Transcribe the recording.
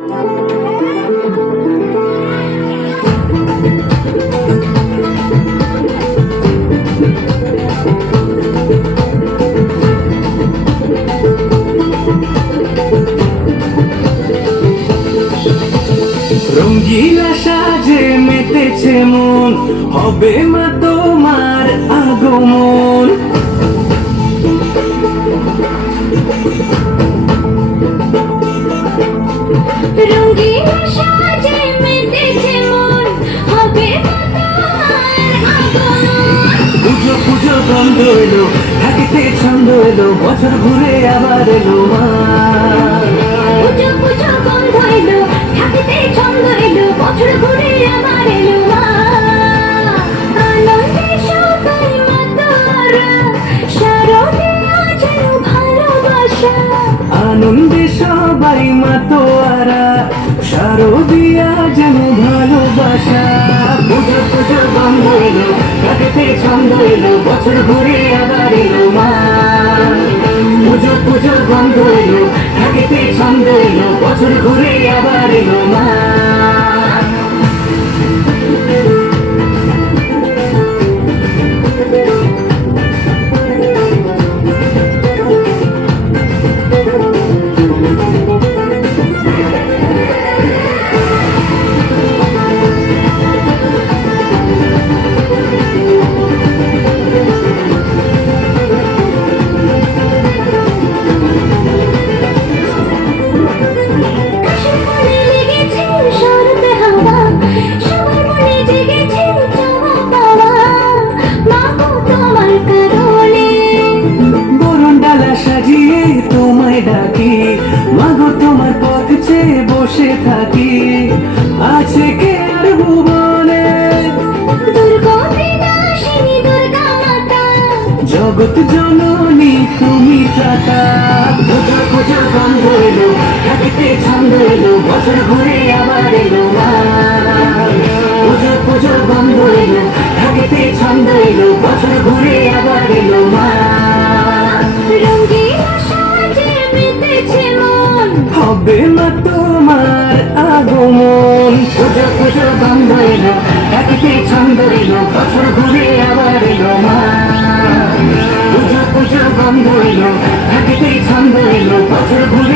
রঙ্গিলা সাজে মেতেছে মন, হবে মা তোমার আগমন। রঙ্গিলা সাজে মেতেছে মন, হবে মা তোমার আগমন। পুজো পুজো গন্ধ এলো, থাকিতে ছন্দ এলো, বছর ঘুরে আবার এলো মা। পুজো পুজো গন্ধ এলো, থাকিতে ছন্দ এলো, বছর ঘুরে আবার এলো মা। আনন্দে সবাই মাতোয়ারা, শারদিয়া যেন ভালোবাসা। আনন্দে সবাই মাতোয়ারা, শারদিয়া যেন ভালোবাসা। পুজো পুজো গন্ধ এলো, থাকিতে ছন্দ এলো, বছর ঘুরে আবার এলো মা। পুজো পুজো গন্ধ এলো, থাকিতে ছন্দ এলো, বছর ঘুরে আবার এলো মা। আকাশের কোণে লেগেছে শরৎ হাওয়া, সবার মনে জেগেছে চাওয়া পাওয়া। মা গো তোমার কারণে বরণ ডালা সাজিয়ে তোমায় ডাকি, মাগো তোমার পথ চেয়ে বসে থাকি। আছে কে আর ভুবনে দুর্গতিনাশিনী দুর্গা মাতা। জগৎ জননী তুমি ত্রাতা। পুজো পুজো গন্ধ এলো, থাকিতে ছন্দ এলো, বছর ঘুরে আবার এলো মা। পুজো পুজো গন্ধ এলো, থাকিতে ছন্দ এলো, বছর ঘুরে আবার এলো মা। রঙ্গিলা সাজে মেতেছে মন, হবে মা তোমার আগমন। পুজো পুজো গন্ধ এলো, থাকিতে ছন্দ এলো, বছর ঘুরে আবার এলো মা। পুজো পুজো গন্ধ এলো, থাকিতে ছন্দ এলো, বছর ঘুরে